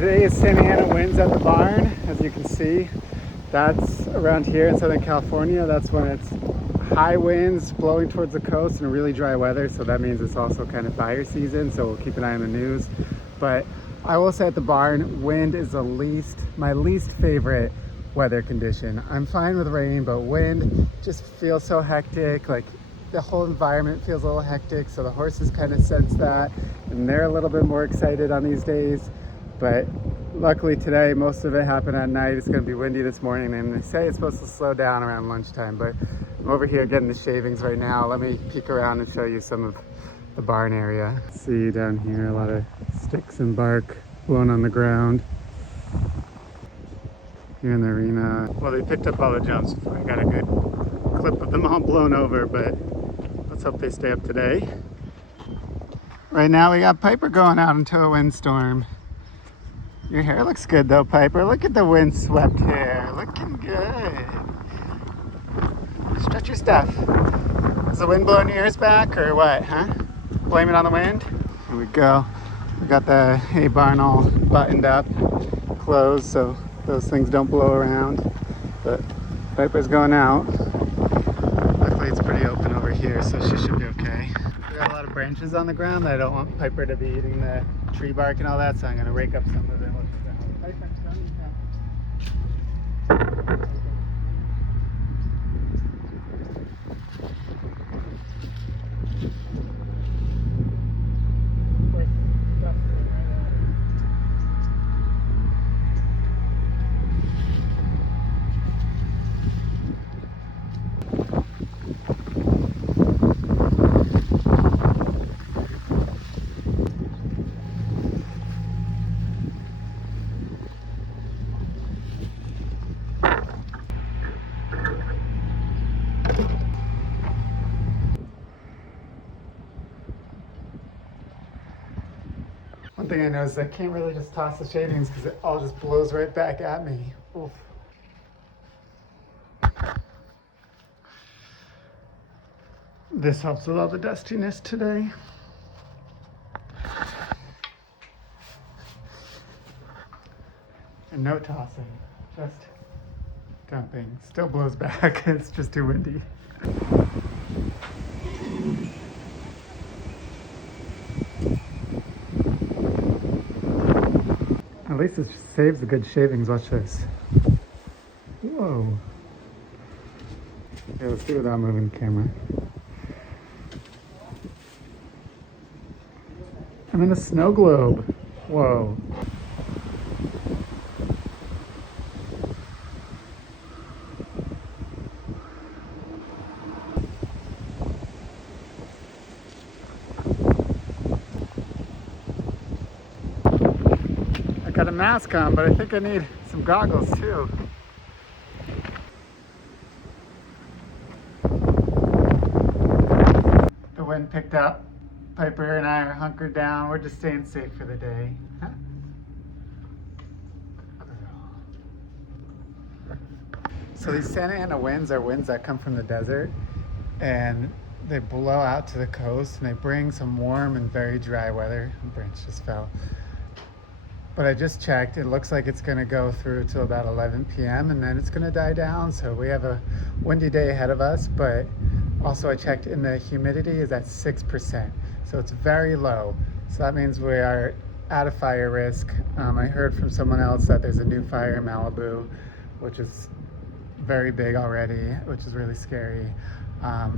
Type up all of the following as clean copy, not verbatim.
Today is Santa Ana winds at the barn. As you can see, that's around here in Southern California. That's when it's high winds blowing towards the coast and really dry weather. So that means it's also kind of fire season. So we'll keep an eye on the news. But I will say at the barn, wind is my least favorite weather condition. I'm fine with rain, but wind just feels so hectic. Like the whole environment feels a little hectic. So the horses kind of sense that, and they're a little bit more excited on these days. But luckily today, most of it happened at night. It's going to be windy this morning, and they say it's supposed to slow down around lunchtime. But I'm over here getting the shavings right now. Let me peek around and show you some of the barn area. See down here, a lot of sticks and bark blown on the ground. Here in the arena, well, they picked up all the jumps. I got a good clip of them all blown over, but let's hope they stay up today. Right now we got Piper going out into a windstorm. Your hair looks good though, Piper. Look at the windswept hair. Looking good. Stretch your stuff. Is the wind blowing your ears back or what, huh? Blame it on the wind. Here we go. We got the hay barn all buttoned up, closed, so those things don't blow around. But Piper's going out. Luckily it's pretty open over here, so she should be okay. We got a lot of branches on the ground. I don't want Piper to be eating the tree bark and all that, so I'm gonna rake up some of it. Piper, One thing I know is I can't really just toss the shavings because it all just blows right back at me. Oof. This helps with all the dustiness today. And no tossing, just dumping. Still blows back, it's just too windy. At least it saves the good shavings. Watch this. Whoa. Okay, let's do it without moving the camera. I'm in a snow globe. Whoa. I got a mask on, but I think I need some goggles too. The wind picked up. Piper and I are hunkered down. We're just staying safe for the day. Huh? So these Santa Ana winds are winds that come from the desert, and they blow out to the coast, and they bring some warm and very dry weather. The branch just fell. But I just checked, it looks like it's gonna go through till about 11 p.m. and then it's gonna die down. So we have a windy day ahead of us, but also I checked and the humidity is at 6%. So it's very low. So that means we are at a fire risk. I heard from someone else that there's a new fire in Malibu, which is very big already, which is really scary.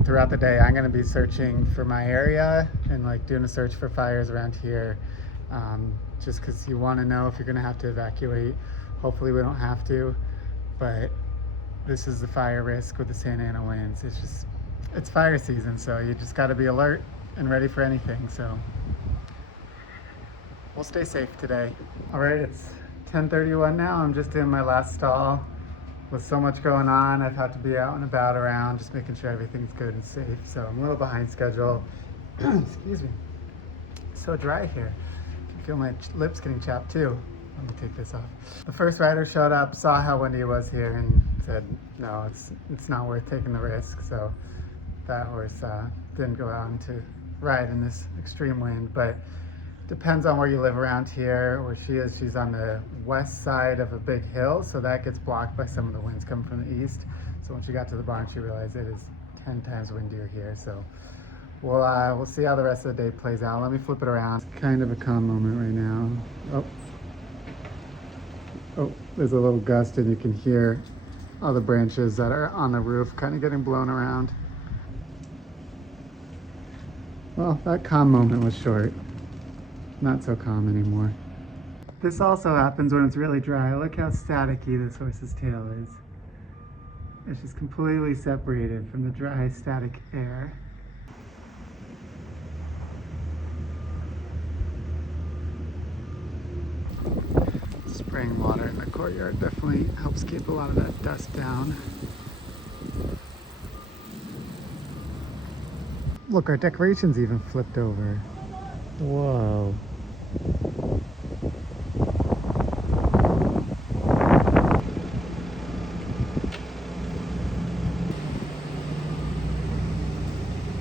Throughout the day, I'm gonna be searching for my area and like doing a search for fires around here. Just because you want to know if you're going to have to evacuate. Hopefully we don't have to, but this is the fire risk with the Santa Ana winds. It's fire season, so you just got to be alert and ready for anything. So we'll stay safe today. All right, it's 10:31 now. I'm just in my last stall. With so much going on, I've had to be out and about around, just making sure everything's good and safe. So I'm a little behind schedule. Excuse me. It's so dry here. I feel my lips getting chapped too. Let me take this off. The first rider showed up, saw how windy it was here, and said, no, it's not worth taking the risk. So that horse didn't go out into ride in this extreme wind. But Depends on where you live around here. Where she is, she's on the west side of a big hill, so that gets blocked by some of the winds coming from the east. So when she got to the barn, she realized it is 10 times windier here. So we'll see how the rest of the day plays out. Let me flip it around. It's kind of a calm moment right now. Oh, there's a little gust, and you can hear all the branches that are on the roof kind of getting blown around. Well, that calm moment was short. Not so calm anymore. This also happens when it's really dry. Look how staticky this horse's tail is. It's just completely separated from the dry, static air. Spraying water in the courtyard definitely helps keep a lot of that dust down. Look, our decorations even flipped over. Whoa.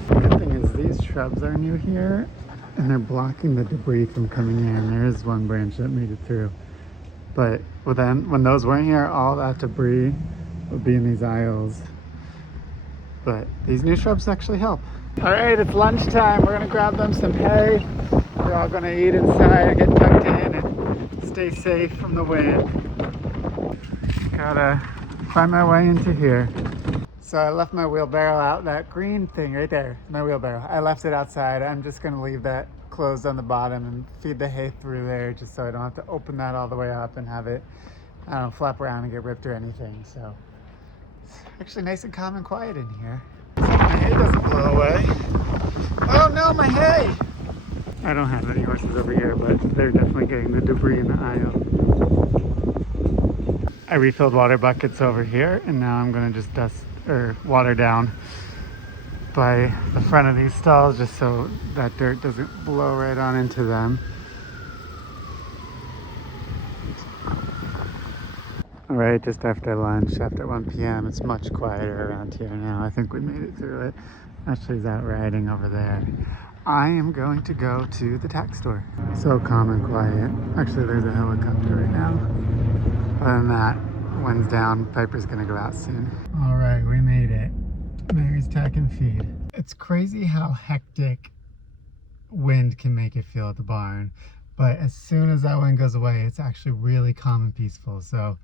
The thing is, these shrubs are new here, and they're blocking the debris from coming in. There is one branch that made it through. But when those weren't here, all that debris would be in these aisles. But these new shrubs actually help. All right, it's lunchtime. We're gonna grab them some hay. We're all gonna eat inside, get tucked in, and stay safe from the wind. Gotta find my way into here. So I left my wheelbarrow out, that green thing right there, my wheelbarrow. I left it outside. I'm just gonna leave that closed on the bottom and feed the hay through there, just so I don't have to open that all the way up and have it, I don't know, flap around and get ripped or anything. So it's actually nice and calm and quiet in here. So my hay doesn't blow away. Oh no, my hay! I don't have any horses over here, but they're definitely getting the debris in the aisle. I refilled water buckets over here, and now I'm gonna just dust or water down by the front of these stalls, just so that dirt doesn't blow right on into them. All right, just after lunch, after 1 p.m., it's much quieter around here now. I think we made it through it. Ashley's out riding over there. I am going to go to the tack store. So calm and quiet. Actually, there's a helicopter right now. Other than that, wind's down. Piper's gonna go out soon. All right, we made it. Mary's tack and feed. It's crazy how hectic wind can make it feel at the barn. But as soon as that wind goes away, it's actually really calm and peaceful. So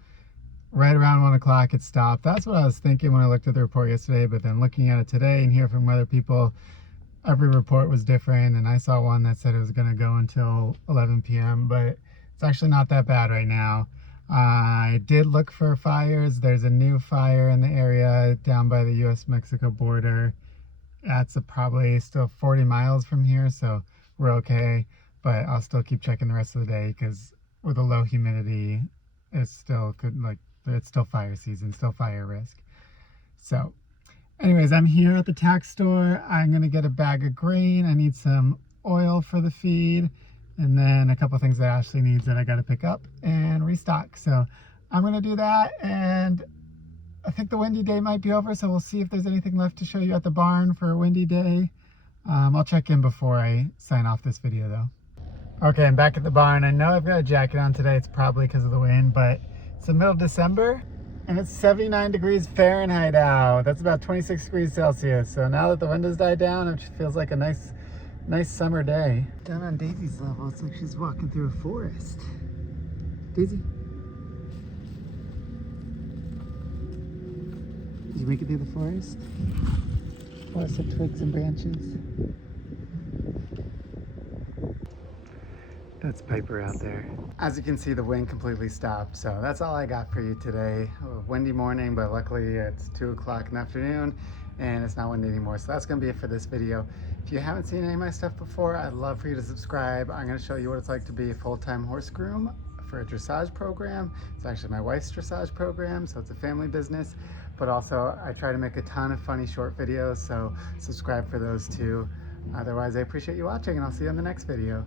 right around 1 o'clock it stopped. That's what I was thinking when I looked at the report yesterday, but then looking at it today and hear from other people, every report was different, and I saw one that said it was going to go until 11 p.m., but it's actually not that bad right now. I did look for fires. There's a new fire in the area down by the US-Mexico border. That's probably still 40 miles from here, so we're okay, but I'll still keep checking the rest of the day, because with a low humidity, it's still it's still fire season, still fire risk. So anyways, I'm here at the tack store. I'm gonna get a bag of grain. I need some oil for the feed, and then a couple things that Ashley needs that I gotta pick up and restock. So I'm gonna do that, and I think the windy day might be over, so we'll see if there's anything left to show you at the barn for a windy day. I'll check in before I sign off this video though. Okay, I'm back at the barn. I know I've got a jacket on today. It's probably because of the wind, but it's the middle of December, and it's 79 degrees Fahrenheit out. That's about 26 degrees Celsius. So now that the wind has died down, it feels like a nice summer day. Down on Daisy's level, it's like she's walking through a forest. Daisy. Did you make it through the forest? Forest of twigs and branches. That's Piper out there. As you can see, the wind completely stopped, so that's all I got for you today. A windy morning, but luckily it's 2 o'clock in the afternoon and it's not windy anymore. So that's gonna be it for this video. If you haven't seen any of my stuff before, I'd love for you to subscribe. I'm gonna show you what it's like to be a full-time horse groom for a dressage program. It's actually my wife's dressage program, so it's a family business, but also I try to make a ton of funny short videos, so subscribe for those too. Otherwise, I appreciate you watching, and I'll see you in the next video.